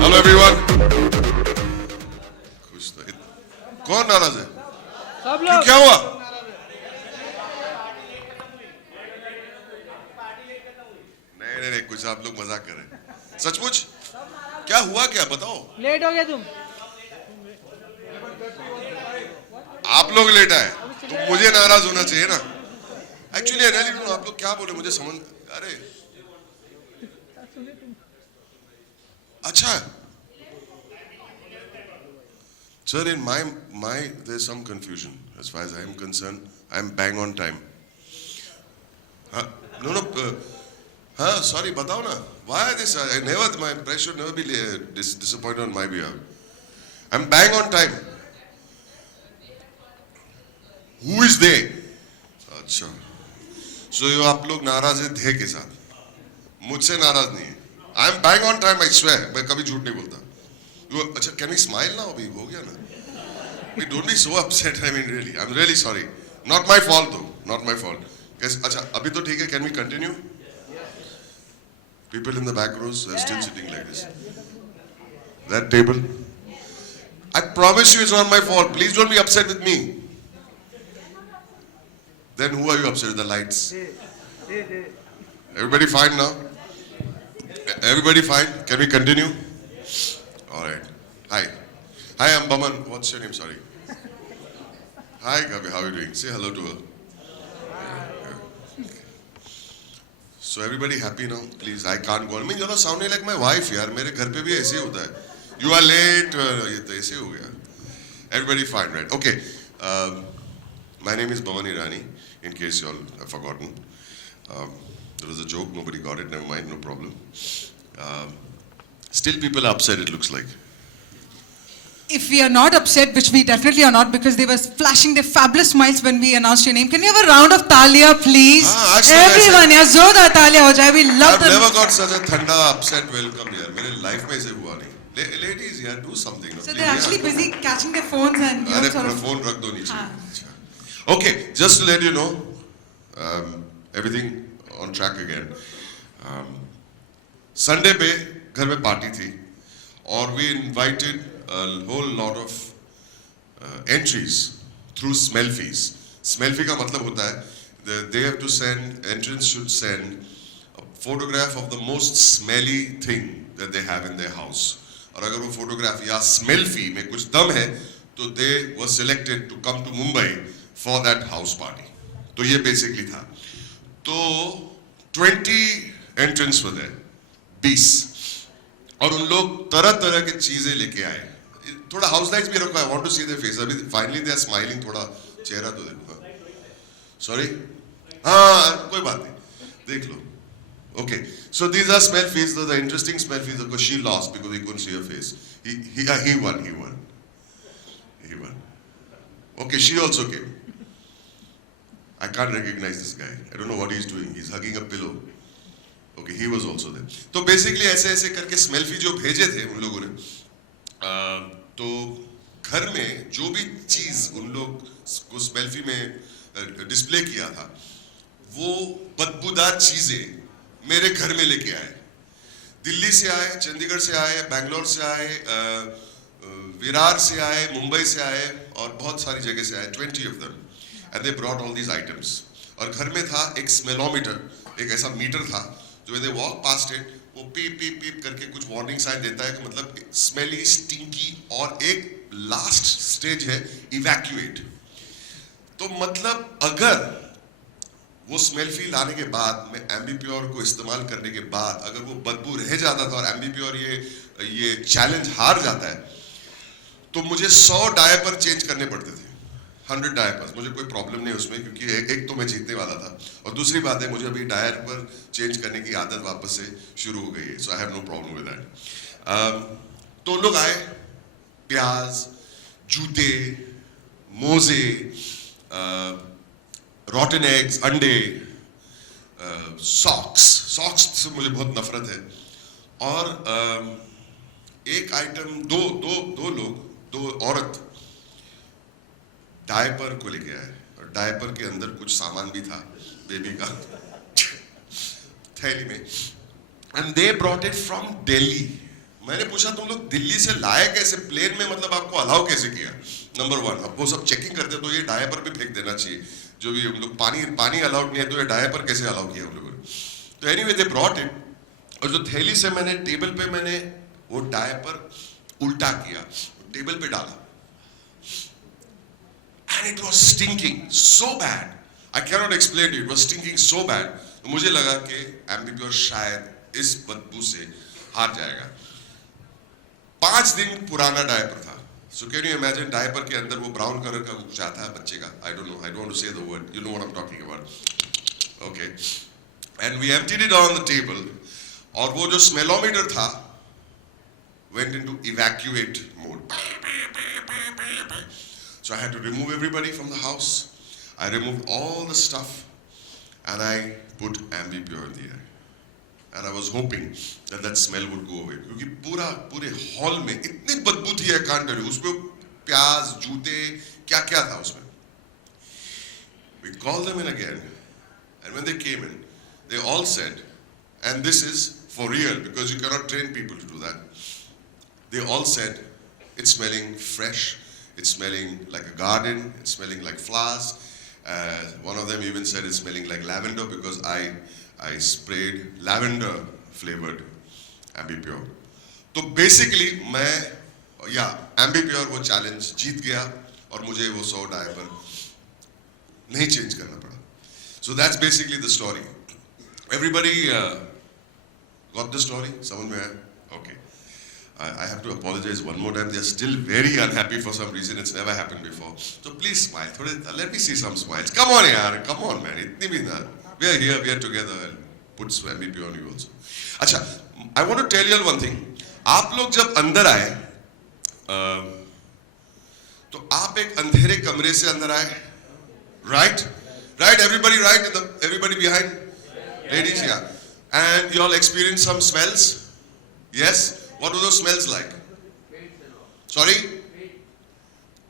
Hello everyone. खुश तो कौन नाराज है? सब क्यों, लोग क्या हुआ? नहीं नहीं, कुछ आप लोग मजाक कर रहे हैं। सचमुच क्या हुआ, क्या बताओ? लेट हो गए तुम। आप लोग लेट आए तो मुझे नाराज होना चाहिए ना। एक्चुअली आप लोग क्या बोले मुझे समझ, अरे अच्छा sir, in my there's some confusion as far as I am concerned. I am bang on time. No, sorry, बताओ ना, why this? I never, my press should never be disappointed on my behalf. I'm bang on time. Who is they? अच्छा, so you आप लोग नाराज हैं धे के साथ, मुझसे नाराज नहीं है। I am bang on time, I swear. मैं कभी झूठ नहीं बोलता। अच्छा, can we smile now? अभी हो गया ना? We don't be so upset. I mean, really, I'm really sorry. Not my fault though. Not my fault. अच्छा, अभी तो ठीक है. Can we continue? People in the back rows are still sitting like this. That table. I promise you, it's not my fault. Please don't be upset with me. Then who are you upset with? The lights. Everybody fine now? Everybody fine? Can we continue? All right. Hi. Hi, I'm Baman. What's your name? Sorry. Hi, Gabi. How are you doing? Say hello to her. Yeah. So everybody happy now? Please, I can't go. I mean, you're not sounding like my wife, यार. मेरे घर पे भी ऐसे ही होता है. You are late. ये तो ऐसे हो गया. Everybody fine, right? Okay. My name is Bhavan Irani. In case you all have forgotten, there was a joke. Nobody got it. Never mind. No problem. Still, people are upset. It looks like. If we are not upset, which we definitely are not, because they were flashing their fabulous smiles when we announced your name. Can we have a round of talia, please? Everyone, yeah, जोरदार तालियां हो जाए. We love them. I've never got such a thanda upset welcome here. मेरे life में ऐसे हुआ नहीं. Ladies, yeah, do something. So they're actually busy catching their phones and अरे sort of. phone रख दो नीचे. Okay, just to let you know, everything on track again. Sunday पे घर में party थी और we invited a whole lot of entries through smell fees. Smell fee का मतलब होता है they have to send, entrants should send a photograph of the most smelly thing that they have in their house. और अगर वो photograph या smell fee में कुछ दम है तो they were selected to come to Mumbai for that house party. तो ये basically था. तो 20 entrants were there, 20, और उन लोग तरह तरह की चीजें लेके आए. थोड़ा हाउस लाइट्स भी रखा है. I want to see their face. अभी finally they are smiling. थोड़ा चेहरा तो देखो. Sorry? हाँ, कोई बात नहीं. देख लो. Okay. So these are smell fees. Those are interesting smell fees. Because she lost because we couldn't see her face. He won. Okay, she also came. I can't recognize this guy. I don't know what he's doing. He's hugging a pillow. Okay, he was also there. तो basically ऐसे ऐसे करके smell फी जो भेजे थे उन लोगों ने, तो घर में जो भी चीज उन लोग को स्मेल फी में डिस्प्ले किया था, वो बदबूदार चीजें मेरे घर में लेके आए. दिल्ली से आए, चंडीगढ़ से आए, बैंगलोर से आए, विरार से आए, मुंबई से आए और बहुत सारी जगह से आए. 20 of them. And they brought all these items. और घर में था एक स्मेलोमीटर, एक ऐसा मीटर था जो when they walk past it, वो पीप पीप पीप करके कुछ वार्निंग साइन देता है कि मतलब स्मेली, स्टिंकी, और एक लास्ट स्टेज है इवैक्यूएट. तो मतलब अगर वो स्मेल फी लाने के बाद में एम्बीप्योर को इस्तेमाल करने के बाद अगर वो बदबू रह जाता था और एम्बीप्योर ये चैलेंज हार जाता है तो मुझे 100 डायपर चेंज करने पड़ते थे. 100 डायपर्स. मुझे कोई प्रॉब्लम नहीं उसमें क्योंकि एक तो मैं जीतने वाला था और दूसरी बात है मुझे अभी डायपर चेंज करने की आदत वापस से शुरू हो गई है. So I have no problem with that. तो लोग आए, प्याज, जूते, मोजे, रॉटन एग्स, अंडे, सॉक्स से मुझे बहुत नफरत है. और एक आइटम, दो लोग, दो औरत डायपर को लेके आए और डायपर के अंदर कुछ सामान भी था बेबी का थैली में and they brought it from Delhi. मैंने पूछा तुम लोग दिल्ली से लाए कैसे, प्लेन में मतलब आपको अलाउ कैसे किया? नंबर वन, अब वो सब चेकिंग करते तो ये डायपर भी फेंक देना चाहिए. जो भी हम लोग पानी अलाउड नहीं है तो ये डायपर कैसे अलाउ किया हम लोगों ने? तो एनीवे दे ब्रॉट इट, और जो थैली से मैंने टेबल पे मैंने वो डायपर उल्टा किया, टेबल पे डाला and it was stinking so bad, I can not explain it, was stinking so bad. मुझे लगा कि एम्बीप्योर शायद इस बदबू से हार जाएगा. 5 दिन पुराना डायपर था. So can you imagine, diaper के अंदर वो ब्राउन कलर का कुछ आता है बच्चे का, I don't know, I don't want to say the word, you know what I am talking about. Okay, and we emptied it on the table, और वो जो स्मेलोमीटर था went into evacuate mode. So I had to remove everybody from the house. I removed all the stuff and I put Ambipure in the air. And I was hoping that that smell would go away. क्योंकि पूरे hall में इतनी बदबू थी, I can't tell you. उसमें प्याज, जूते, क्या था उसमें. We called them in again, and when they came in, they all said, and this is for real because you cannot train people to do that. They all said, it's smelling fresh, it's smelling like a garden, it's smelling like flowers. One of them even said it's smelling like lavender because I sprayed lavender flavored Ambipure. तो basically मैं Ambipure वो challenge जीत गया और मुझे वो 100 diaper नहीं change करना पड़ा. So that's basically the story. Everybody got the story? समझ में आया? Okay. I have to apologize one more time. They are still very unhappy for some reason. It's never happened before. So please smile. Let me see some smiles. Come on, yaar. Come on, man. Itni bhi na. We are here. We are together. I'll put MVP on you also. अच्छा, I want to tell you all one thing. आप लोग जब अंदर आए, तो आप एक अंधेरे कमरे से अंदर आए, right? Right? Everybody right? Everybody behind? Ladies, yeah. And you all experienced some smells? Yes. What do those smells like? Sorry?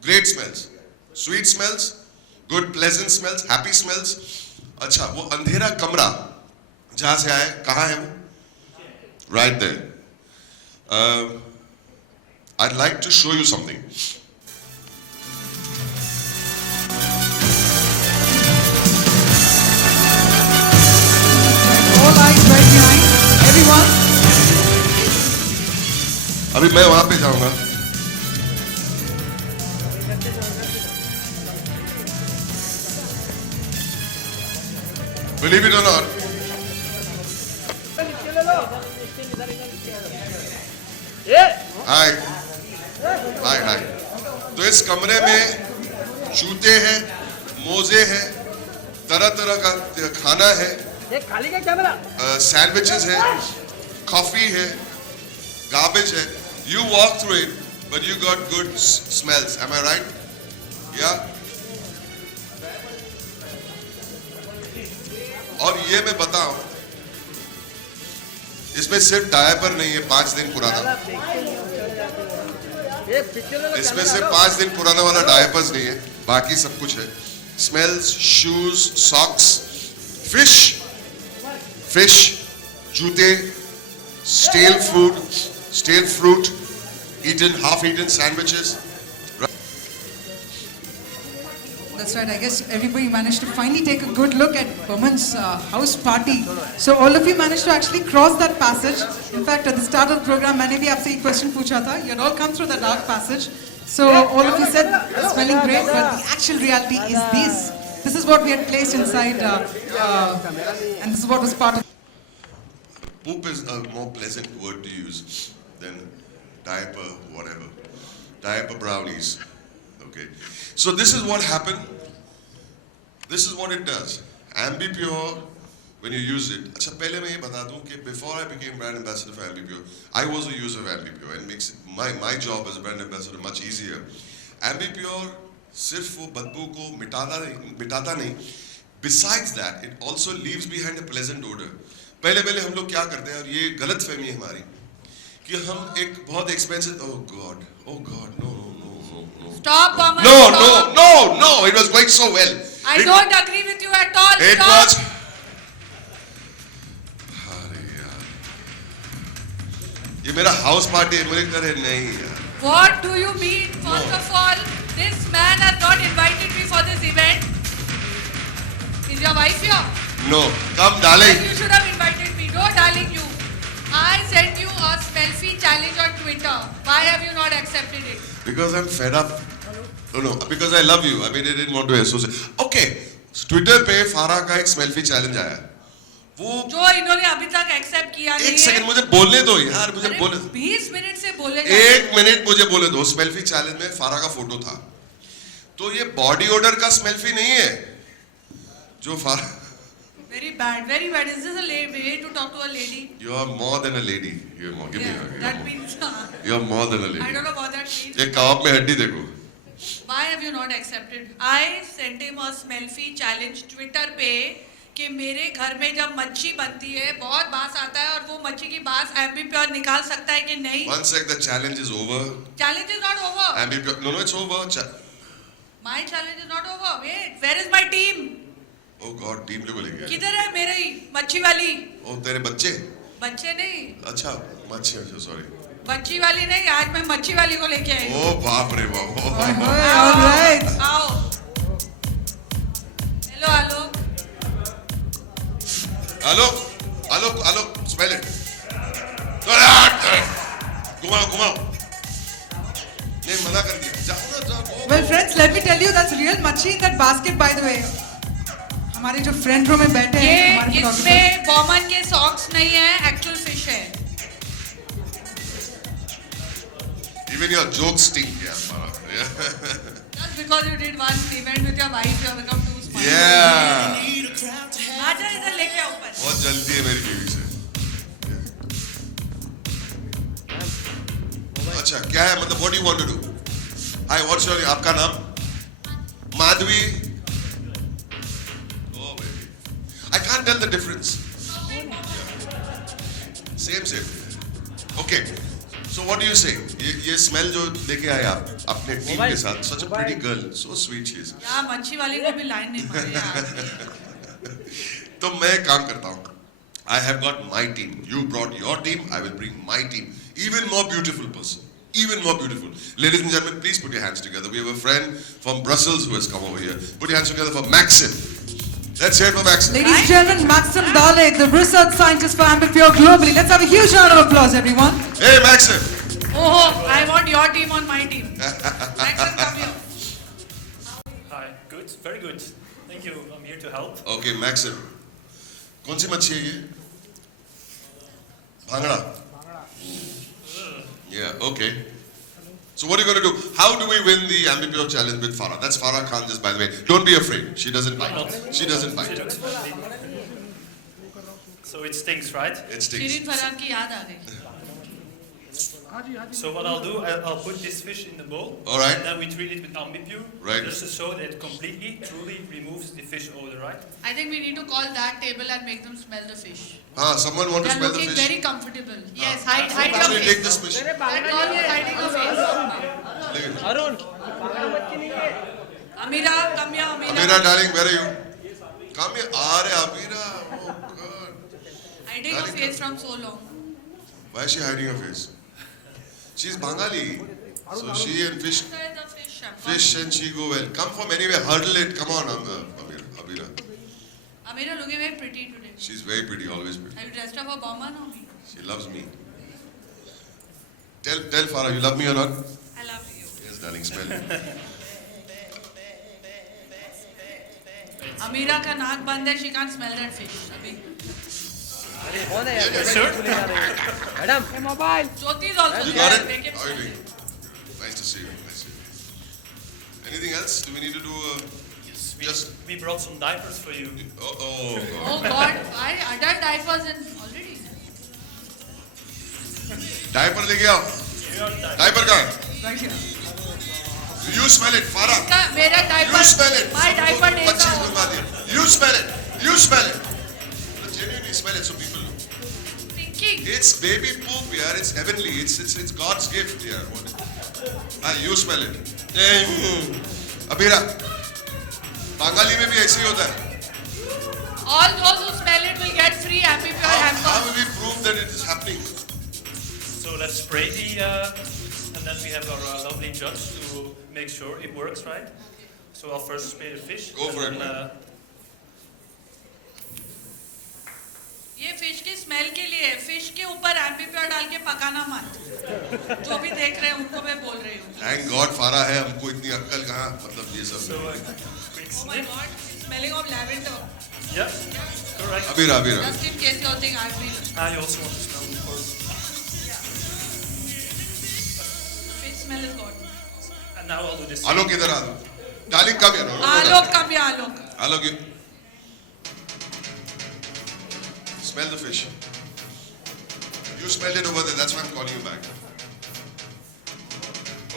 Great smells. Sweet smells? Good, pleasant smells? Happy smells? अच्छा, वो अंधेरा कमरा जहाँ से आए, कहाँ है वो? Right there. I'd like to show you something. All eyes right behind. Everyone. अभी मैं वहां पे जाऊंगा. Believe it or not, हाय. तो इस कमरे में जूते हैं, मोजे हैं, तरह का खाना है, सैंडविचेस है, कॉफी है, garbage है. You walk through it, but you got good smells. Am I right? Yeah. और ये मैं बताऊं, इसमें सिर्फ डायपर नहीं है 5 दिन पुराना. इसमें सिर्फ 5 दिन पुराना वाला डायपर्स नहीं है, बाकी सब कुछ है. Smells, shoes, socks, fish, जूते, stale food, stale fruit, half-eaten sandwiches. That's right. I guess everybody managed to finally take a good look at Boman's house party. So all of you managed to actually cross that passage. In fact, at the start of the program, मैंने भी आपसे एक question पूछा था. You had all come through the dark passage. So all of you said smelling great, but the actual reality is this. This is what we had placed inside, and this is what was part of. Poop is a more pleasant word to use than diaper, whatever. Diaper brownies. Okay. So this is what happened. This is what it does. Ambipure, when you use it. अच्छा, पहले मैं ये बता दूं कि before I became brand ambassador for Ambipure, I was a user of Ambipure and makes it my job as a brand ambassador much easier. Ambipure सिर्फ वो बदबू को मिटाता नहीं. Besides that, it also leaves behind a pleasant odor. पहले हम लोग क्या करते हैं, और ये गलत फहमी है हमारी, कि हम एक बहुत expensive, oh God, no. Stop, Aman, No. it so well. I don't agree with you at all. It Stop. was. अरे यार, ये मेरा हाउस पार्टी है, मेरे घर है नहीं यार. What do you mean? First of all, this man has not invited me for this event. Is your wife here? No, come darling. Then you should have invited me. No, darling, you. I sent you a selfie challenge on Twitter. Why have you not accepted it? Because I'm fed up. No, because I love you. I mean, I didn't want to associate. Okay, Twitter पे फारा का एक selfie challenge आया. वो जो इन्होंने अभी तक एक्सेप्ट किया नहीं है. एक सेकंड मुझे बोलने दो यार, मुझे बोलने दो. 20 मिनट से बोले. एक मिनट मुझे बोले दो. सेल्फी चैलेंज में फारा का फोटो था. तो ये बॉडी ओडर का सेल्फी नहीं है जो फारा. Very bad, very bad. Is this a way to talk to a lady? You are more than a lady. You are more. Give me Yeah, that means. You are more than a I lady. don't know what that means. एक कबाब में हड्डी देखो. Why have you not accepted? I sent him a selfie challenge Twitter पे कि मेरे घर में जब मच्छी बनती है बहुत बास आता है और वो मच्छी की बास एम्बीप्योर निकाल सकता है कि नहीं. One sec, the challenge is over. Challenge is not over. Ambipure. No, it's over. My challenge is not over. Wait, where is my team? Oh God, team लोग लेंगे. किधर है मेरी मच्छी वाली? ओ तेरे बच्चे. बच्चे नहीं. अच्छा मच्छी. अच्छा सॉरी. बच्ची वाली नहीं, आज मैं मच्छी वाली को लेके आई हूँ. ओ बाप रे बाप. All right. आओ. Hello Alok. Alok, smell it. घुमाओ. नहीं मना कर दिया. जाओ ना. Well, friends, let me tell you, that's real machi in that basket, by the way. हमारे जो फ्रंट रो में बैठे हैं ये हमारे photographers. इसमें बॉमन के सॉक्स नहीं है, एक्चुअल फिश है. Even your jokes stink, yeah. Just because you did one event with your wife, you have become too smart. Yeah. आजा इधर लेके आओ ऊपर. बहुत जल्दी है मेरी बीवी से. अच्छा क्या है मतलब what do you want to do? Hi, what's your name? आपका नाम? Madhavi. Oh baby. I can't tell the difference. Same. Okay. So what do you say? ये smell जो लेके आए आप अपने टीम के साथ. Such a pretty girl, so sweet she is. यार मच्छी वाली को भी लाइन नहीं मारे यार. तो मैं काम करता हूँ. I have got my team. You brought your team. I will bring my team. Even more beautiful person. Even more beautiful. Ladies and gentlemen, please put your hands together. We have a friend from Brussels who has come over here. Put your hands together for Maxim. Let's hear it for Maxim. Ladies and gentlemen, Maxim Dalek, the research scientist for Ambipure globally. Let's have a huge round of applause, everyone. Hey Maxim. Oh, I want your team on my team. Maxim, come here. Hi, good, very good. Thank you, I'm here to help. Okay, Maxim. कौन सी मच्छी है ये? Bhangra. Yeah, okay. So what are you going to do? How do we win the Ambipure challenge with Farah? That's Farah Khan, just by the way. Don't be afraid. She doesn't bite. She doesn't bite. So it stinks, right? It stinks. Shirin Farhan की याद आ गई. So what I'll do, I'll put this fish in the bowl. All right. And then we treat it with Ambipure. Right. Just to show that it completely, truly removes the fish odor, right? I think we need to call that table and make them smell the fish. Someone want to They're smell the looking fish? very comfortable. Yes, hide Let me your take face. this fish. That's always hiding your face. Arun. Amira, come here, Amira. Amira, darling, where are you? Come here. Are Amira? Oh God. Hiding your face from so long. Why is she hiding her face? She's Bengali. So she and fish, Where is the fish? fish and she go well. Come from anywhere. Hurdle it. Come on, Amira. Amira looking very pretty today. She's very pretty. Always pretty. Have you dressed up a bomber or me? She loves me. Tell Farah, you love me or not? I love you. Yes, darling. Smell it. Amira का नाक बंद है. She can't smell that fish. अभी. कौन है यार? Yes, sir. Madam mobile. Jyoti is also You there. got it? Make him How are you smell. doing? Nice to see you. Nice to see you. Anything else? Do we need to do Yes, Just- we brought some diapers for you. Oh God. Oh God, I adult diapers in already. Diaper लेके आओ. Your diaper. Diaper कहाँ है? Right here. You smell it, Farah. का मेरा diaper. You smell it. My diaper days बच्ची are बनवा दिया. You smell it. You smell it. Genuinely smell it so people. thinking. It's baby poop, yaar. It's heavenly. It's God's gift, yaar. You smell it. Abira. Bengali में भी ऐसे ही होता है. All those who smell it will get free Ambipure How hampers. will we prove that it is happening? So let's spray and then we have our lovely judge to make sure it works, right? So I'll first spray the fish. Go and for it, then, man. ये fish की smell के लिए है. Fish के ऊपर Ambipure डाल के पकाना मत. जो भी देख रहे हैं उनको मैं बोल रही हूँ. Thank God फारा है, हमको इतनी अक्कल कहाँ, मतलब ये So सब. quick Oh my sniff. God, it's smelling of lavender. Yeah, correct. अबीर. Just in case you think I've been. You also want to smell, of course. Fish smell is good. And now I'll do this. आलोक इधर आ. Darling, come here. Alok come here, Alok. Alok, you smell the fish. You smelled it over there. That's why I'm calling you back.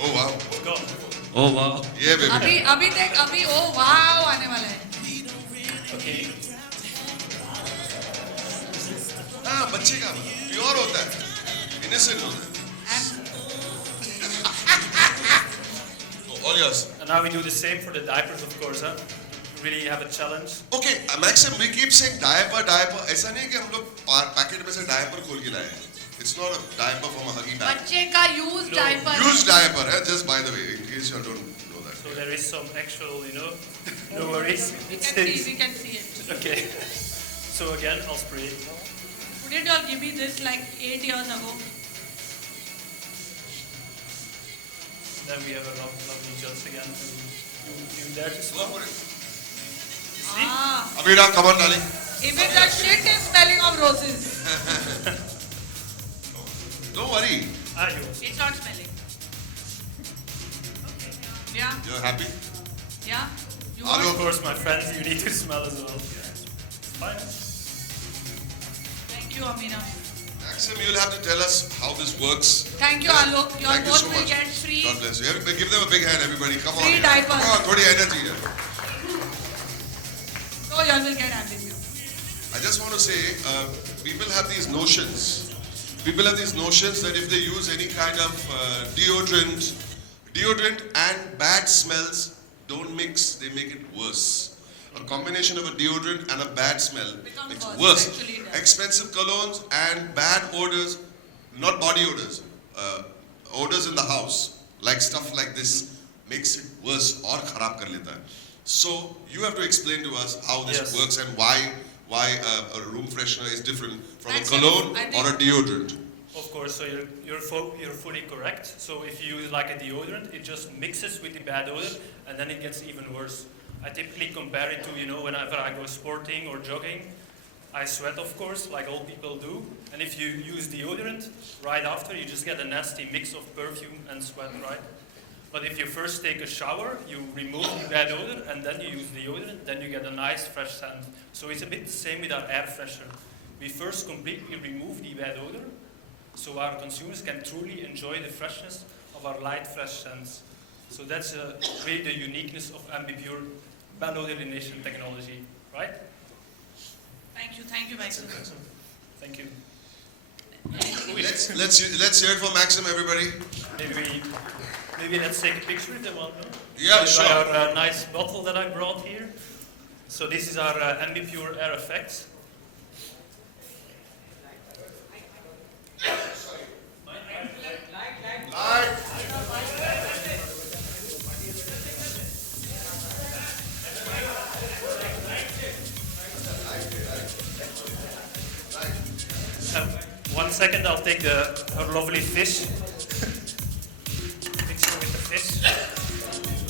Oh wow. Go. Oh wow. Yeah, baby. अभी देख अभी ओ वाव आने वाला है. Okay. हाँ बच्चे का pure होता है, innocent होता है. Oh, all yours. And now we do the same for the diapers, of course, huh? Really have a challenge. Okay, Maxim, we keep saying diaper. ऐसा नहीं कि हम लोग पैकेट में से diaper खोल के लाए हैं. It's not a diaper from a Huggy bag. बच्चे का used No. diaper. Used diaper, just by the way, in case you don't know that. So there is some actual, no worries. We It can see, stays. we can see it. Okay. So again, I'll spray. Didn't you all give me this like 8 years ago? Then we have a lovely judge again. You dare to Go smell? for it. See? Ah, Abira, come on, darling. even the shit is smelling of roses. Don't worry. Yours. It's not smelling. Yeah, You're happy? yeah. You Hello. Of course, my friends, you need to smell as well. Fine. Thank you, Amina. Maxim, you'll have to tell us how this works. Thank you, Alok. You all Thank you both so will much. get free. God bless you. Give them a big hand, everybody. Come on. Free here. diapers. Come on, थोड़ी energy है. So you all will get ambipure. I just want to say, people have these notions. People have these notions that if they use any kind of deodorant and bad smells don't mix, they make it worse. A combination of a deodorant and a bad smell Becomes makes worse, worse. actually it does. Expensive colognes and bad odors, not body odors, odors in the house, like stuff like this, makes it worse or kharab kar leta hai. So you have to explain to us how this Yes. works and why a room freshener is different from a Actually, cologne I or a think- deodorant. Of course, so you're fully correct. So if you use like a deodorant, it just mixes with the bad odor, and then it gets even worse. I typically compare it to, whenever I go sporting or jogging, I sweat, of course, like all people do. And if you use deodorant right after, you just get a nasty mix of perfume and sweat, right? But if you first take a shower, you remove the bad odor, and then you use deodorant, then you get a nice fresh scent. So it's a bit the same with our air freshener. We first completely remove the bad odor, so our consumers can truly enjoy the freshness of our light, fresh scents. So that's really the uniqueness of Ambipure bad odor elimination technology, right? Thank you, Maxim. Thank you. Let's hear it for Maxim, everybody. Maybe let's take a picture if they want. No? Yeah, By sure. our nice bottle that I brought here. So this is our Ambipure Air Effects. One second, I'll take our lovely fish. Picture with the fish.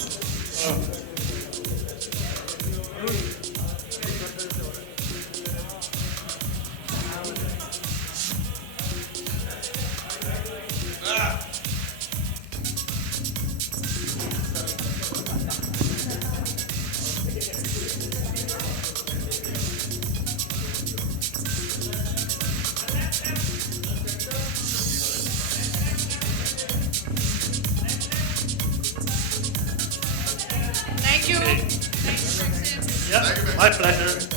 Thank you. Thank you, Maxim. Yeah, my pleasure.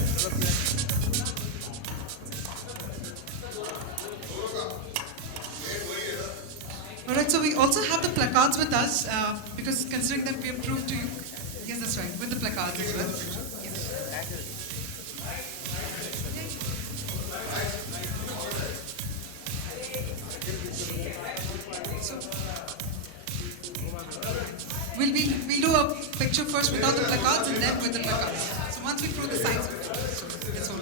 All right, so we also have the placards with us because considering that we have proved to you. Yes, that's That's right, with the placards as well. Yes. We'll do a picture first without the placards and then with the placards. So once we throw the signs, so that's all.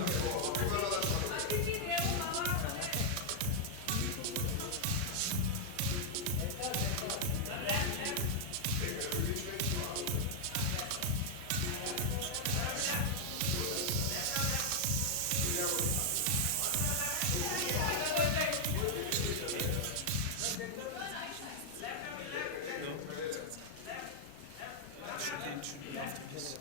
Should be after this.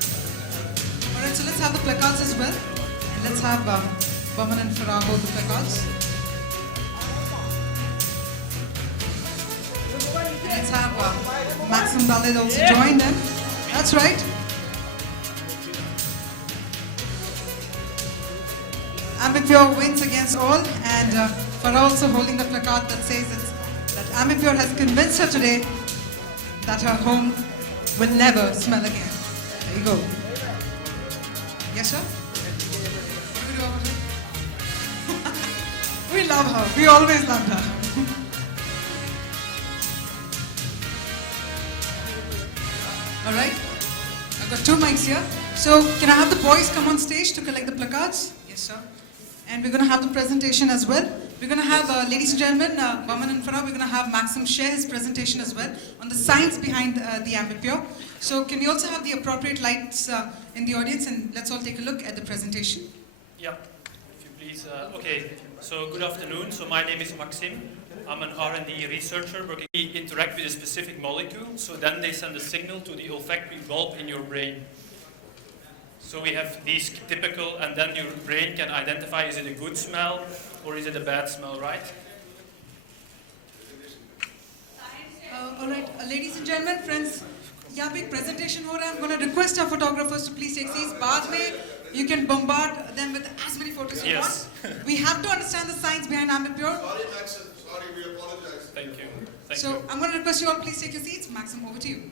Alright, so let's have the placards as well. And let's have Baman and Farah hold the placards. And let's have Max and Dalit also join them. That's right. Ambipure wins against all, and Farah also holding the placard that says that Ambipure has convinced her today that her home will never smell again. There you go. Yes, sir? We love her. We always loved her. All right. I've got 2 mics here. So can I have the boys come on stage to collect the placards? Yes, sir. And we're going to have the presentation as well. We're going to have, ladies and gentlemen, Baman and Farah, we're going to have Maxim share his presentation as well on the science behind the Ambipure. So can we also have the appropriate lights in the audience, and let's all take a look at the presentation. Yeah, if you please. Okay, so good afternoon. So my name is Maxim. I'm an R&D researcher working to interact with a specific molecule, so then they send a signal to the olfactory bulb in your brain. So we have these typical, and then your brain can identify, is it a good smell or is it a bad smell, right? All right, ladies and gentlemen, friends, यहाँ पे एक presentation हो रहा है. I'm going to request our photographers to please take seats. बाद में you can bombard them with as many photos you Yes. want. We have to understand the science behind Ambipure. Sorry, Maxim. Sorry, we apologize. Thank you. Thank So you. I'm going to request you all please take your seats. Maxim, over to you.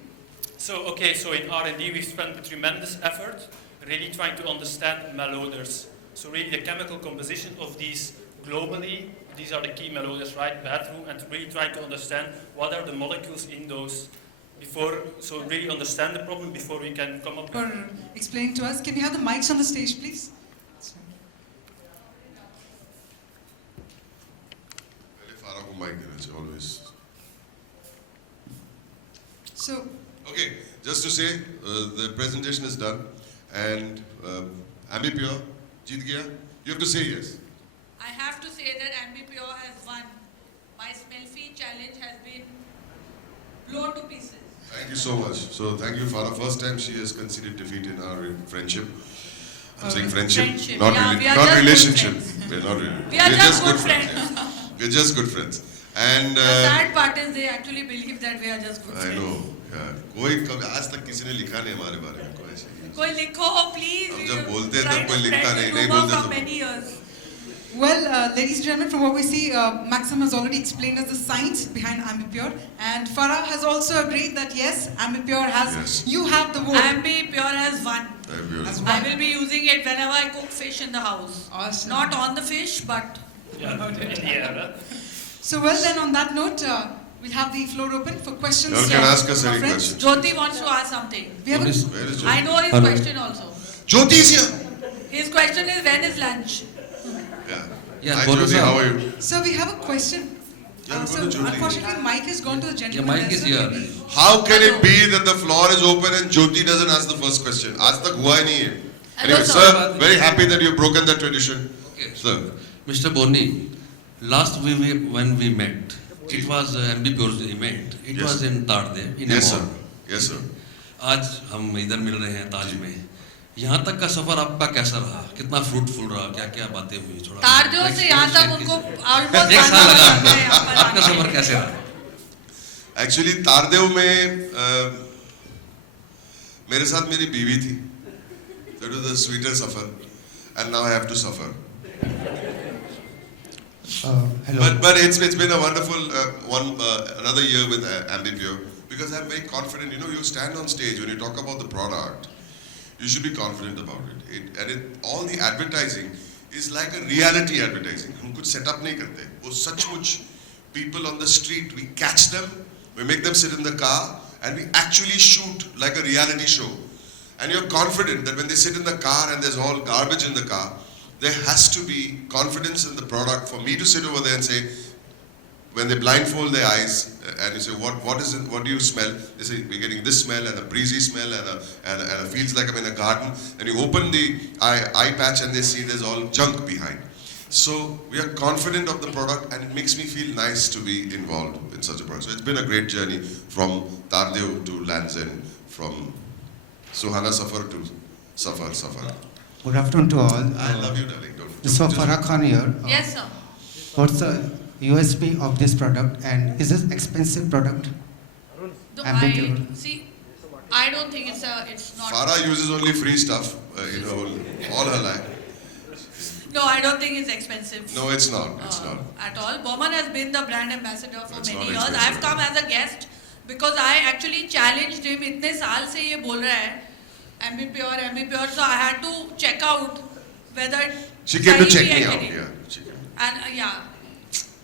So, okay, so in R&D we spent a tremendous effort really trying to understand malodors. So really the chemical composition of these globally, these are the key malodors, right? Bathroom, and really trying to understand what are the molecules in those before, so really understand the problem before we can come up with. For explaining to us, can we have the mics on the stage, please? पहले फारा को mic देना चाहिए, always. So, Okay, just to say, the presentation is done, and Ambipure जीत गया. You have to say yes. I have to say that Ambipure has won. My Smelfie challenge has been blown to pieces. Thank you so much. So thank you, Farah. First time she has conceded defeat in our friendship. I'm saying friendship, Friendship. not Yeah, really, we are not just good relationship. friends. We're not really. We are just good friends. friends. Yeah. We're just good friends. And The sad part is they actually believe that we are just good I friends. know. Yeah. कोई कभी आज तक किसी ने लिखा नहीं हमारे बारे में कोई ऐसी चीज़. कोई लिखो please. हम We जब have बोलते हैं tried तब कोई to लिखता spread नहीं, the नहीं rumor बोलते for तो. many years. well, ladies and gentlemen, from what we see, Maxim has already explained us the science behind Ambipure, and Farah has also agreed that yes, Ambipure has. Yes. You have the vote. Ambipure has won. Ambipure. Has I will be using it whenever I cook fish in the house. Awesome. Not on the fish, but Yeah, in the air, huh? So well then, on that note, we'll have the floor open for questions. You all can ask us from any friends. questions. Jyoti wants to ask something. We have a, Where is I Jyoti? know his Hello. question also. Jyoti is here. His question is when is lunch? Yeah. Yeah, Hi बोलो Jyoti, साहब. how are you? so we have a question. Yeah, so बोलो Jyoti. unfortunately, mic has gone to the Yeah, gentleman. mic there, is so here. maybe- How can it be that the floor is open and Jyoti doesn't ask the first question? आज तक हुआ ही नहीं है. Anyway, Hello, sir, very happy that you've broken that tradition. Okay. Sir, Mr. Boni, last when we met, it was Ambipure's event. It Yes. was in Tardev, in yes sir, Amman. yes sir. आज हम इधर मिल रहे हैं ताज में. यहाँ तक का सफर आपका कैसा रहा? कितना फ्रूटफुल रहा? क्या क्या बातें हुई? थोड़ा तारजो से यहाँ तक उनको almost एक साल लगा जाना है यहाँ पर आपको. आपका आने सफर के कैसे लिए। रहा? Actually तारदेव में मेरे साथ मेरी बीवी थी. That was the sweeter suffer, and now I have to suffer. Hello. But it's been a wonderful another year with Ambipure because I'm very confident. You know, you stand on stage when you talk about the product, you should be confident about it. All the advertising is like a reality advertising. हम कुछ setup नहीं करते. वो सचमुच people on the street, we catch them, we make them sit in the car, and we actually shoot like a reality show. And you're confident that when they sit in the car and there's all garbage in the car, there has to be confidence in the product for me to sit over there and say, when they blindfold their eyes and you say, what is it, what do you smell? They say, we're getting this smell and a breezy smell and a feels like I'm in a garden. And you open the eye patch and they see there's all junk behind. So we are confident of the product and it makes me feel nice to be involved in such a product. So it's been a great journey from Tardev to Lanzen, from Suhana Safar to Safar. Good afternoon to all. I love you, darling. So Farah Khan here. Yes, sir. What's the USP of this product, and is this expensive product? No, Ambipure. I don't think it's not. Farah uses only free stuff, all her life. No, I don't think it's expensive. No, it's not. It's not. At all. Bowman has been the brand ambassador for It's many not years. expensive. I've come as a guest because I actually challenged him. इतने साल से ये बोल रहा है Ambipure. So I had to check out whether She came to सही check भी है me कि out. नहीं. Yeah. She came. And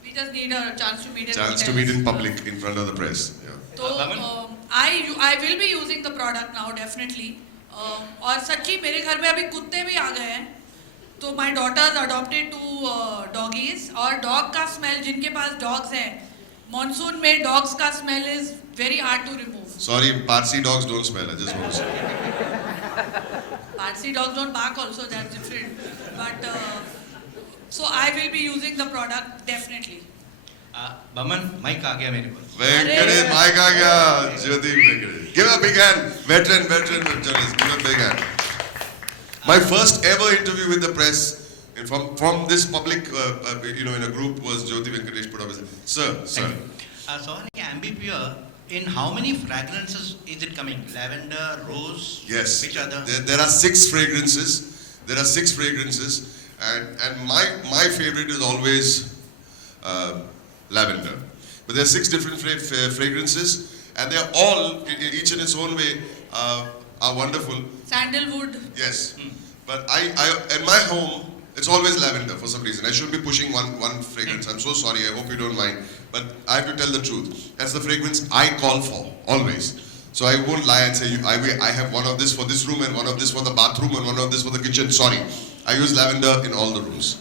we just need a chance to meet in Chance to hotels. meet in public, in front of the press. Yeah. तो I will be using the product now definitely. और सच्ची मेरे घर में अभी कुत्ते भी आ गए हैं. तो my daughters adopted two doggies और dog का smell जिनके पास dogs हैं. Monsoon में dogs का smell is very hard to remove. Sorry, Parsi dogs don't smell. I just want to say. Parsi dogs don't bark also, that's different. But so I will be using the product definitely. Boman mic आ गया मेरे पास. Venkatesh, Mike aa gaya. Jyoti Venkatesh. Give a big hand. Veteran journalist. Give a big hand. My first ever interview with the press from this public, in a group was Jyoti Venkatesh put up his sir. So on Ambipure, in how many fragrances is it coming? Lavender, rose, Yes. which other? There are 6 fragrances. And my favorite is always lavender. But there are 6 different fragrances, and they are all, each in its own way, are wonderful. Sandalwood. Yes. But I in my home, it's always lavender for some reason. I shouldn't be pushing one fragrance. I'm so sorry. I hope you don't mind. But I have to tell the truth. That's the fragrance I call for, always. So I won't lie and say, I have one of this for this room and one of this for the bathroom and one of this for the kitchen. Sorry. I use lavender in all the rooms.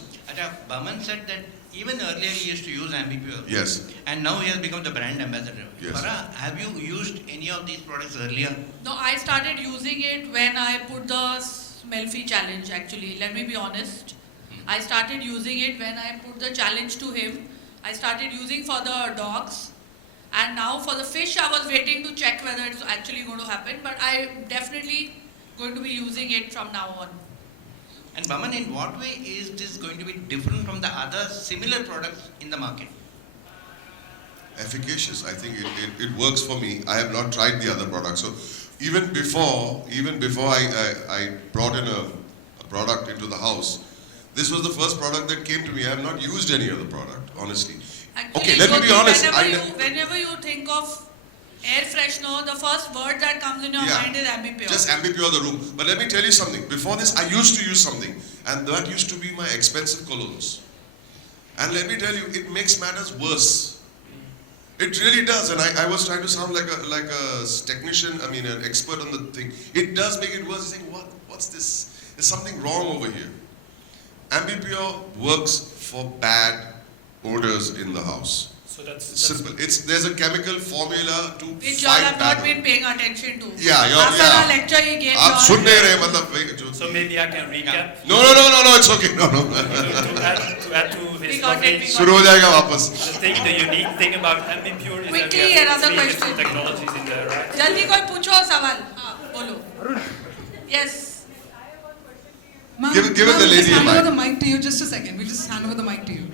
Baman said that even earlier he used to use Ambipure. Yes. And now he has become the brand ambassador. Yes. Farah, have you used any of these products earlier? No, I started using it when I put the Smelfie challenge actually. Let me be honest. I started using it when I put the challenge to him. I started using for the dogs. And now for the fish, I was waiting to check whether it's actually going to happen. But I'm definitely going to be using it from now on. And Baman, in what way is this going to be different from the other similar products in the market? Efficacious. I think it works for me. I have not tried the other products. So even before I brought in a product into the house, this was the first product that came to me. I have not used any other product, honestly. Actually, Okay, let me be honest. Whenever you think of air freshener, the first word that comes in your mind is Ambipure. Just Ambipure the room. But let me tell you something. Before this, I used to use something, and that used to be my expensive colognes. And let me tell you, it makes matters worse. It really does. And I was trying to sound like a technician, an expert on the thing. It does make it worse. You think, what's this? There's something wrong over here. Ambipure works for bad odors in the house. So that's Simple. There's a chemical formula to Which y'all fight have bad not been odor. paying attention to. Yeah, After our lecture he gave आप y'all- सुन नहीं रहे मतलब So maybe I can recap. No, it's okay. No. To add to his We got it, coverage, शुरू हो जाएगा वापस. the unique thing about Ambipure is Quickly, that we have another 3 question. different technologies in there, right? जल्दी कोई पूछो सवाल. हाँ, बोलो. Yes. Ma'am, Give it the ma'am, lady just a hand mic. over the mic to you. Just a second. We'll just hand over the mic to you.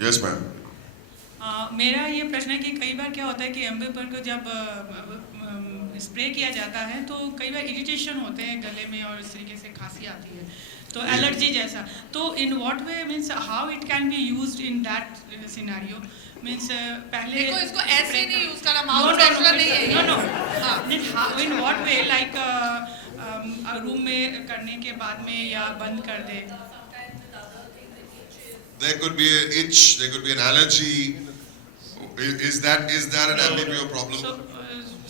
Yes, ma'am. मेरा ये प्रश्न है कि कई बार क्या होता है कि एम्बिप्योर को जब स्प्रे किया जाता है तो कई बार इरिटेशन होते हैं गले में और इस तरीके से खांसी आती है. तो एलर्जी जैसा, तो in what way means how it can be used in that scenario means पहले देखो इसको ऐसे नहीं यूज करना, माउथ फ्रेशनर नहीं है ये। नो हाँ। In what way like room में करने के बाद में या बंद कर दे. There could be an itch, there could be an allergy. Is that an ambipure problem? So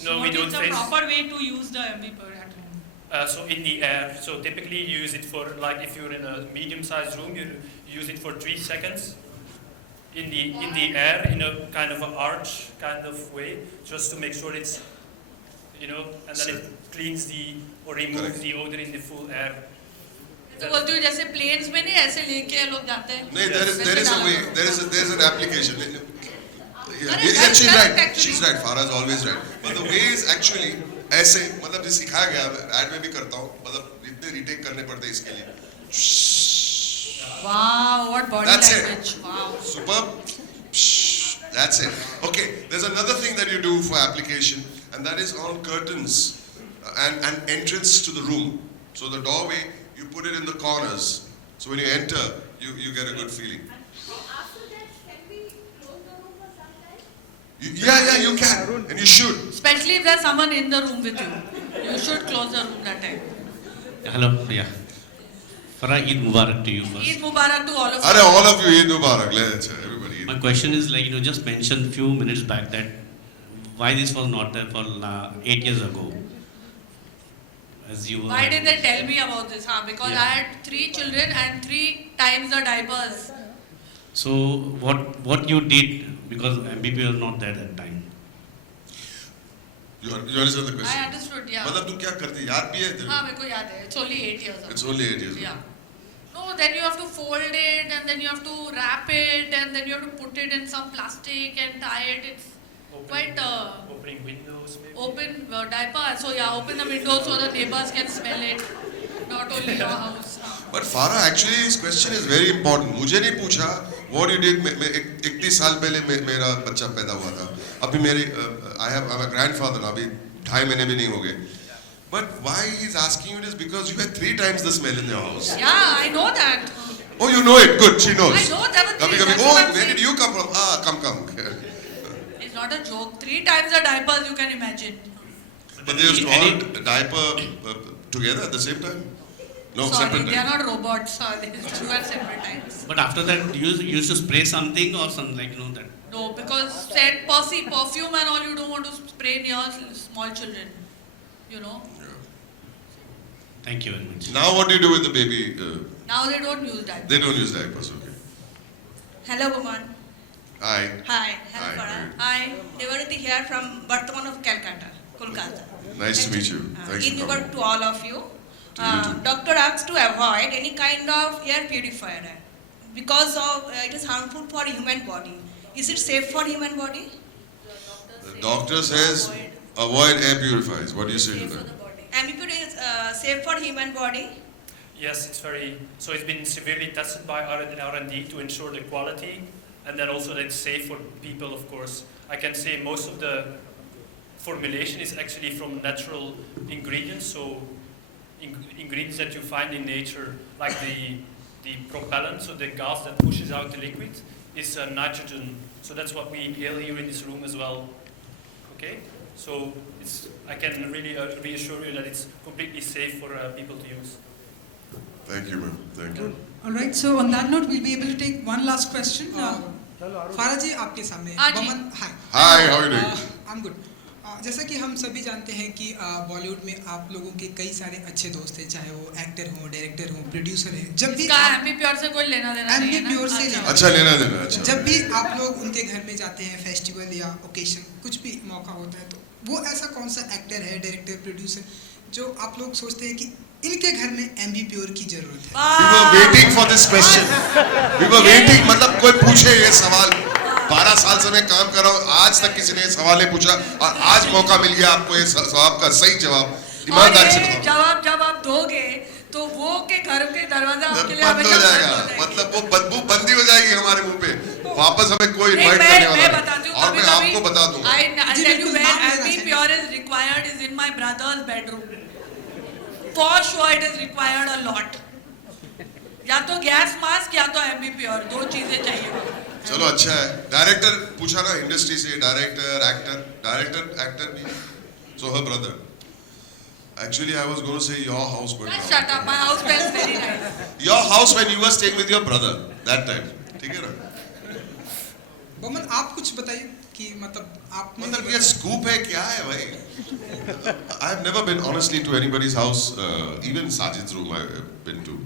No, we what don't is the face- proper way to use the ambipure at home? So in the air, so typically you use it for, like if you're in a medium-sized room, you use it for 3 seconds in the air, in a kind of an arch kind of way, just to make sure it's, and then it cleans or removes Correct. the odor in the full air. तो बोलती हूँ जैसे planes में नहीं ऐसे लेके लोग जाते हैं. No, there is a way. There's an application. Correct, Yeah, that's she's correct right. actually. She's right. Farah is always right. But the way is actually ऐसे, मतलब जो सिखाया गया, ऐड में भी करता हूँ, मतलब इतने रीटेक करने पड़ते हैं इसके लिए. Wow, what body That's it. language. Wow. Superb. That's it. Okay, there's another thing that you do for application, and that is on curtains and entrance to the room. So the doorway, you put it in the corners. So when you enter, you get a good feeling. After that, can we close the room for some time? Yeah, you can, and you should. Especially if there's someone in the room with you. You should close the room that time. Hello, yeah. Farah, Eid Mubarak to you first. Eid Mubarak to all of Arey, you. all of you, Eid Mubarak. Let's everybody. Eid My question is like, just mentioned few minutes back that why this was not there for 8 years ago. As you Why did they tell me about this? Because Yeah. I had 3 children and 3 times the diapers. So what you did, because MBP was not there that time. You understand the I question? understood, yeah. मतलब तू क्या करती? याद भी है तेरे? हाँ मेरे को याद है. It's only 8 years ago. It's only 8 years. Yeah. No, then you have to fold it and then you have to wrap it and then you have to put it in some plastic and tie it. It's quite Opening windows, maybe. open diaper. So yeah, open the window so the neighbors can smell it. Not only your house. But Farah, actually, this question is very important. मुझे नहीं पूछा what you did. मैं 31 साल पहले मेरा बच्चा पैदा हुआ था. अभी मेरी I'm a grandfather now. अभी 2.5 महीने भी नहीं हो गए. But why he's asking you this because you had 3 times the smell in your house. Yeah, I know that. Oh, you know it. Good. She knows. I know there were 3. कभी That's कभी what oh I'm where saying. did you come from? Come. It's not a joke. 3 times the diapers you can imagine. But they used to all diaper together at the same time. No, Sorry, separate they are time. not robots. They used to do at separate times. But after that, you used to spray something or something like that. No, because scent, perfume and all you don't want to spray near small children. Thank you very much. Now what do you do with the baby? Now they don't use diapers. They don't use diapers. Okay. Hello, Boman. Hi. Hi. Hello, Hi, Farah. great. Hi. Devarati here from Bardhaman of Calcutta, Kolkata. Nice to meet you. Thanks Eid for Mubarak coming. to all of you. To you too. Doctor asks to avoid any kind of air purifier because of it is harmful for human body. Is it safe for human body? The doctor says avoid air purifiers. What do you say to that? Ambipure is safe for human body. Yes, so it's been severely tested by R&D to ensure the quality, and then also that it's safe for people, of course. I can say most of the formulation is actually from natural ingredients, so ingredients that you find in nature, like the propellant, so the gas that pushes out the liquid, is nitrogen. So that's what we inhale here in this room as well. Okay? So I can really reassure you that it's completely safe for people to use. Thank you, ma'am. Thank you. All right, so on that note, we'll be able to take one last question. फारा जी आपके सामने हाँ जी। बमन हाय Hi, how are you doing? I am good जैसा कि हम सभी जानते हैं कि बॉलीवुड में आप लोगों के कई सारे अच्छे दोस्त हैं, चाहे वो एक्टर हो, डायरेक्टर हो, प्रोड्यूसर हैं. जब भी इसका एम्बीप्योर से कोई लेना देना नहीं है ना? एम्बीप्योर से अच्छा। लेना अच्छा लेना देना अच्छा. जब भी आप लोग उनके घर में जाते हैं, फेस्टिवल या ओकेशन, कुछ भी मौका होता है, तो वो ऐसा कौन सा एक्टर है, डायरेक्टर, प्रोड्यूसर जो आप लोग सोचते हैं कि इनके घर में एम्बीप्योर की जरूरत है? We were waiting for this question. We were waiting. मतलब कोई पूछे ये सवाल. 12 साल से मैं काम कर रहा हूँ. आज तक किसी ने ये सवाल नहीं पूछा और आज मौका मिल गया आपको ये सवाल का सही जवाब. ईमानदारी से और ये बताओ. जवाब जब आप दोगे तो वो के घर के दरवाजा आपके लिए बंद हो हमेशा जाएगा. बंद हो जाएगी। मतलब वो बदबू बंदी हो जाएगी हमारे मुंह पे. वापस हमें कोई नहीं, इनवाइट करने मैं वाला बताती नहीं. हूँ और मैं आपको बता दूंगा. I जी, tell you बिल्कुल, where नाम लेना ambipure is required is in my brother's bedroom. For sure it is required a lot. या तो गैस मास्क या तो एमबी प्योर, दो चीजें चाहिए। चलो अच्छा है। डायरेक्टर पूछा ना इंडस्ट्री से, डायरेक्टर एक्टर भी। So her brother. Actually, I was going to say your house, but Just shut up, my house smells very nice. your house when you were staying with your brother that time. ठीक है ना? बमन आप कुछ बताइए कि मतलब आपने मतलब ये स्कूप है क्या है भाई? I have never been honestly to anybody's house, even Sajid's room I've been to,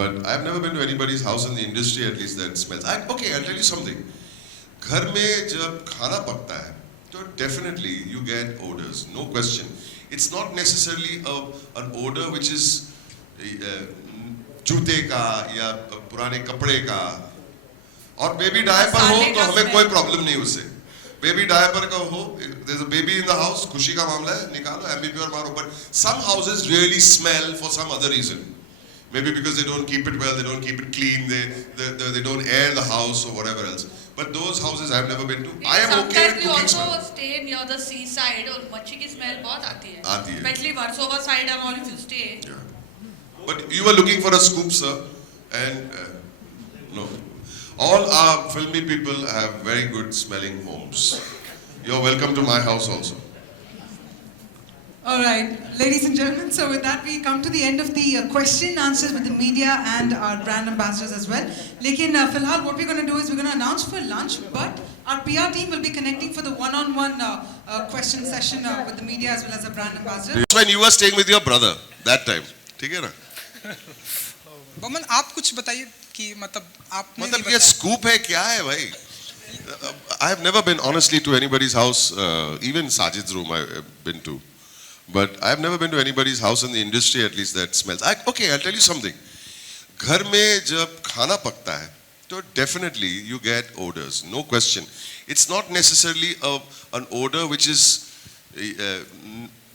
but I have never been to anybody's house in the industry at least that smells. Okay, I'll tell you something. घर में जब खाना पकता है, तो definitely you get odors, no question. It's not necessarily an odor which is जूते का या पुराने कपड़े का, और बेबी डायपर हो तो हमें कोई प्रॉब्लम नहीं उससे। बेबी डायपर का हो, there's a baby in the house, खुशी का मामला है, निकालो एमबी प्योर मारो। But some houses really smell for some other reason. Maybe because they don't keep it well, they don't keep it clean, they don't air the house or whatever else. But those houses I've never been to. I am okay with Sometimes you cooking also smell. stay near the seaside और मच्छी की smell बहुत आती है। आती है। Especially Warsaw side and all if you stay. Yeah. But you were looking for a scoop, sir, and no. All our filmy people have very good smelling homes. You're welcome to my house also. All right, ladies and gentlemen, so with that we come to the end of the question answers with the media and our brand ambassadors as well. Lekin filhal what we're going to do is we're going to announce for lunch, but our PR team will be connecting for the one-on-one question session with the media as well as the brand ambassadors. When you were staying with your brother that time, ठीक है ना? बमन आप कुछ बताइए कि मतलब ये scoop है क्या है भाई? I have never been honestly to anybody's house, even Sajid's room I've been to, but I have never been to anybody's house in the industry at least that smells. Okay, I'll tell you something. घर में जब खाना पकता है, तो definitely you get odors, no question. It's not necessarily an odor which is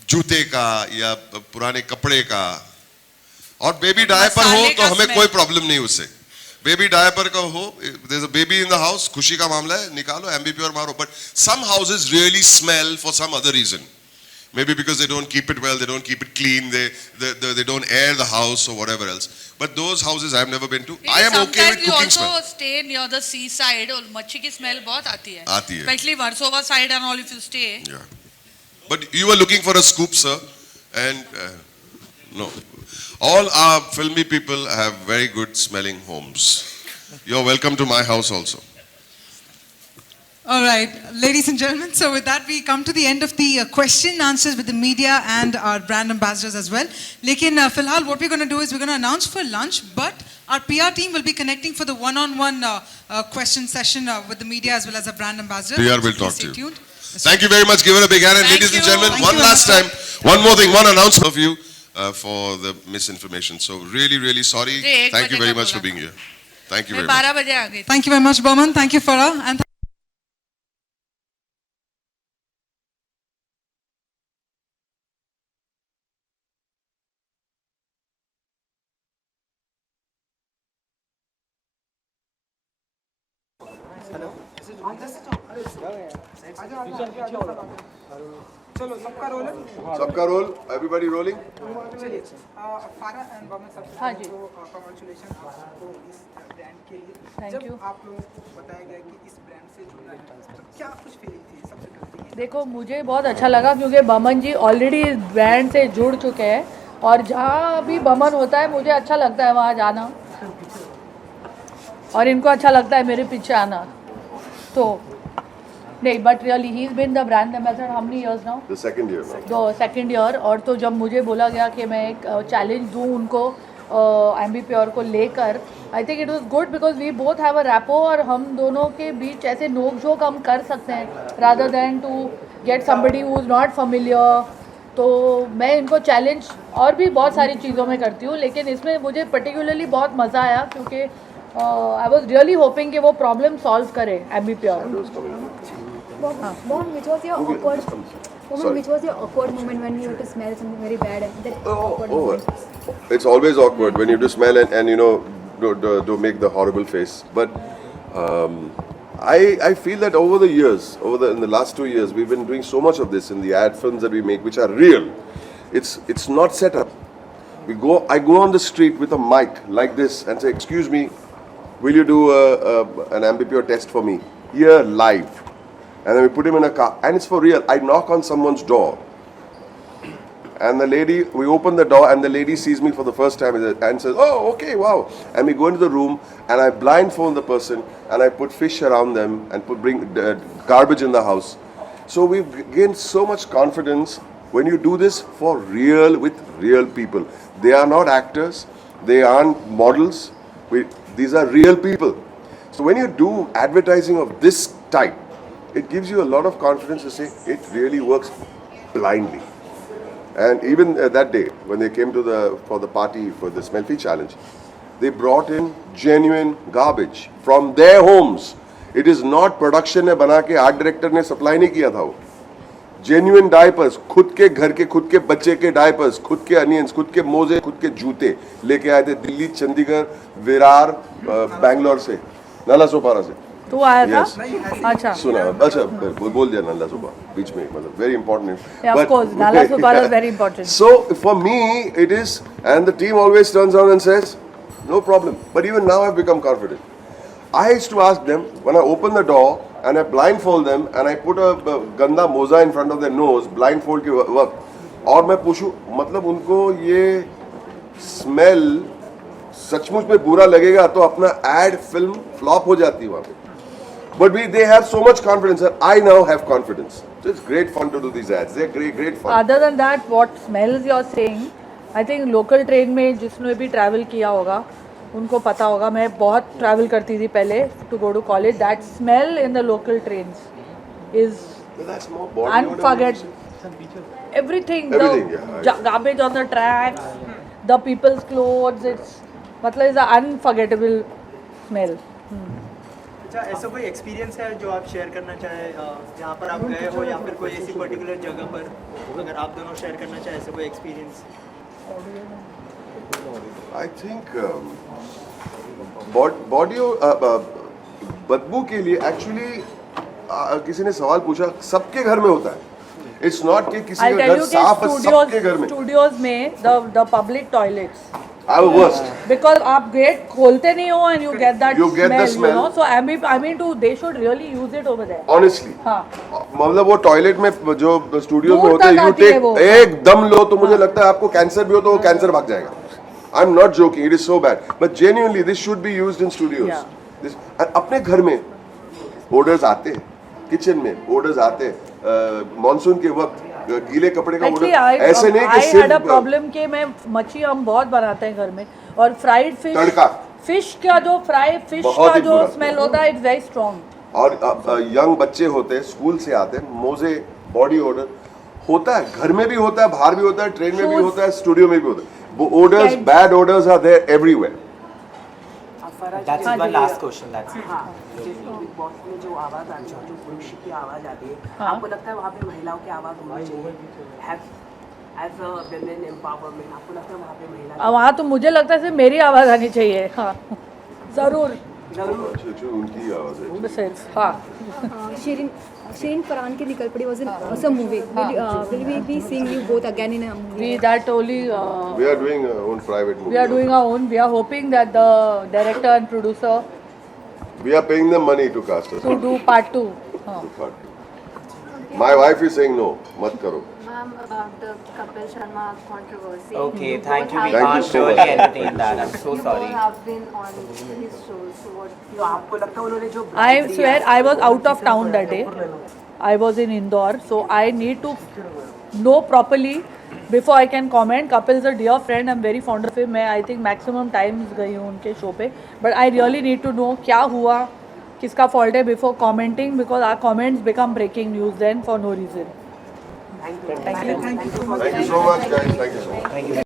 जूते का या पुराने कपड़े का, और बेबी डायपर हो तो हमें कोई प्रॉब्लम नहीं उससे। बेबी डायपर का हो, there's a baby in the house, खुशी का मामला है, निकालो एमबी प्योर मारो। But some houses really smell for some other reason. Maybe because they don't keep it well, they don't keep it clean, they don't air the house or whatever else. But those houses I've never been to. I am okay with cooking smell. Sometimes you also stay near the seaside और मच्छी की smell बहुत आती है। आती है। Especially Warsaw side and all if you stay. Yeah. But you were looking for a scoop, sir, and no. All our filmy people have very good smelling homes. You're welcome to my house also. All right, ladies and gentlemen, so with that we come to the end of the question answers with the media and our brand ambassadors as well. Lekin filhal what we're going to do is we're going to announce for lunch, but our PR team will be connecting for the one-on-one question session with the media as well as our brand ambassadors. PR will Please talk stay to you. tuned. Thank you very much. Give it a big hand. And Thank ladies and you. gentlemen, Thank one you, last time, Ananta. one more thing, one announcement of you for the misinformation. So really, really sorry. मुझे 1 Thank you बजे very का much for बोला being here. Thank you मैं very much. 12 बजे आ गई थी। Thank you very much, Bowman. Thank you, Farah. And चलो सबका रोल है। सबका रोल, everybody rolling. चलिए फारा एंड बमन सबसे हाँ जी। कांग्रेचुलेशन आपको इस ब्रांड के लिए। Thank जब you. आप लोगों को बताया गया कि इस ब्रांड से जुड़ना है, तो क्या कुछ फीलिंग थी सबसे पहले? देखो मुझे बहुत अच्छा लगा क्योंकि बमन जी ऑलरेडी इस ब्रांड से जुड़ चुके हैं और जहाँ भी बमन होता है मुझे अच्छा लगता है वहाँ जाना और इनको अच्छा लगता है मेरे पीछे आना। तो नहीं but really he is been the brand ambassador how many years now? The second year now. The second year. और तो जब मुझे बोला गया कि मैं एक चैलेंज दूँ उनको एमबी प्योर को लेकर, I think it was good because we both have a rapport और हम दोनों के बीच ऐसे नोक झोंक हम कर सकते हैं rather than to get somebody who is not familiar. तो मैं इनको चैलेंज और भी बहुत सारी चीज़ों में करती हूँ लेकिन इसमें मुझे पर्टिकुलरली बहुत मज़ा आया क्योंकि आई वॉज रियली होपिंग कि वो प्रॉब्लम सॉल्व करे MB pure. Mom, which was your awkward? Woman, which was your awkward moment when you had to smell something very bad? That awkward moment. It's always awkward when you do smell and you know do make the horrible face. But I feel that over the years, in the last 2 years, we've been doing so much of this in the ad films that we make, which are real. It's not set up. I go on the street with a mic like this and say, excuse me, will you do an Ambipure test for me? Here, live. And then we put him in a car. And it's for real. I knock on someone's door. And the lady, we open the door and the lady sees me for the first time and says, oh, okay, wow. And we go into the room and I blindfold the person and I put fish around them and bring garbage in the house. So we've gained so much confidence when you do this for real with real people. They are not actors. They aren't models. These are real people. So when you do advertising of this type, it gives you a lot of confidence to say it really works blindly. And even that day, when they came to for the party for the Smelfie challenge, they brought in genuine garbage from their homes. It is not production ने बना के art director ने supply नहीं किया था वो. Genuine diapers, खुद के घर के खुद के बच्चे के diapers, खुद के अनियंस, खुद के मोजे, खुद के जूते लेके आए थे दिल्ली, चंडीगढ़, विरार, बैंगलोर से, नाला सोपारा से. तू आया था? अच्छा सुना, अच्छा बोल दिया नाला सोपा बीच में, मतलब very important. Of course, Nala Sopara is very important. So for me it is, and the team always turns around and says, no problem. But even now I've become confident. I used to ask them when I open the door and I blindfold them and I put a ganda moza in front of their nose, blindfold के वक्त, और मैं पूछूं मतलब उनको ये smell सचमुच में बुरा लगेगा तो अपना एड फिल्म फ्लॉप हो जाती है वहाँ पे. But they have so much confidence and I now have confidence. So it's great fun to do these ads. They're great fun. Other than that, what smells you're saying, I think local train में जिसने भी travel किया होगा उनको पता होगा. मैं बहुत travel करती थी पहले to go to college. That smell in the local trains is unforgettable. Everything, the garbage on the tracks, the people's clothes, it's मतलब is an unforgettable smell. अच्छा, ऐसा कोई एक्सपीरियंस है जो आप शेयर करना चाहें जहाँ पर आप गए हो या फिर कोई ऐसी पर्टिकुलर जगह पर, अगर आप दोनों शेयर करना चाहें ऐसा कोई एक्सपीरियंस? I think बदबू के लिए एक्चुअली किसी ने सवाल पूछा, सबके घर में होता है. It's not कि किसी का घर साफ है सबके घर में. Studios में the public toilets are the worst. Because आप गेट खोलते नहीं हो and you get that you get the smell. You know? So I mean they should really use it over there. Honestly. हाँ. मतलब वो टॉयलेट में जो स्टूडियोज में होते हैं, you take एक दम लो तो मुझे लगता है आपको कैंसर भी हो तो वो कैंसर भाग जाएगा. I'm not joking. It is so bad. But genuinely, this should be used in studios. Yeah. अपने घर में orders आते हैं, kitchen में orders आते हैं, मानसून के वक्त गीले कपड़े का ऑर्डर. ऐसे नहीं कि I had a problem कि मैं मच्छी हम बहुत बनाते हैं घर में और फ्राइड फिश, फिश का जो फ्राई फिश का जो स्मेल होता है, इट्स वेरी स्ट्रॉन्ग. और यंग बच्चे होते हैं, स्कूल से आते हैं, मोजे, बॉडी ऑर्डर होता है, घर में भी होता है, बाहर भी होता है, ट्रेन में भी होता है, स्टूडियो में भी होता है. Odors, bad odors are there everywhere. That's one last question. That's it. Boss में जो आवाज आती है, जो पुरुष की आवाज आती है, आपको लगता है वहाँ पे महिलाओं की आवाज होनी चाहिए? As a women empowerment, आपको लगता है वहाँ पे महिला? वहाँ तो मुझे लगता है मेरी आवाज आनी चाहिए. हाँ, जरूर. उनकी आवाज है. हाँ. Shirin Farhan की निकल पड़ी was an awesome movie. Will we be seeing you both again in a movie? That only. We are doing our own private movie. We are doing our own. We are hoping that the director and producer. We are paying them money to cast us. To do part 2. My wife is saying no, mat karo. Ma'am, about the Kapil Sharma controversy. Okay, thank you. We Thank can't you so really much. entertain that. I'm so sorry. You have been on his shows. So what? तो आपको लगता है उन्होंने जो I swear I was out of town that day. I was in Indore, so I need to know properly before I can comment. Kapil is a dear friend. I'm very fond of him. मैं I think maximum times गई हूँ उनके show पे. But I really need to know क्या हुआ, किसका fault है before commenting, because our comments become breaking news then for no reason. Thank you. Thank you so much, guys. Thank you so much. Thank you.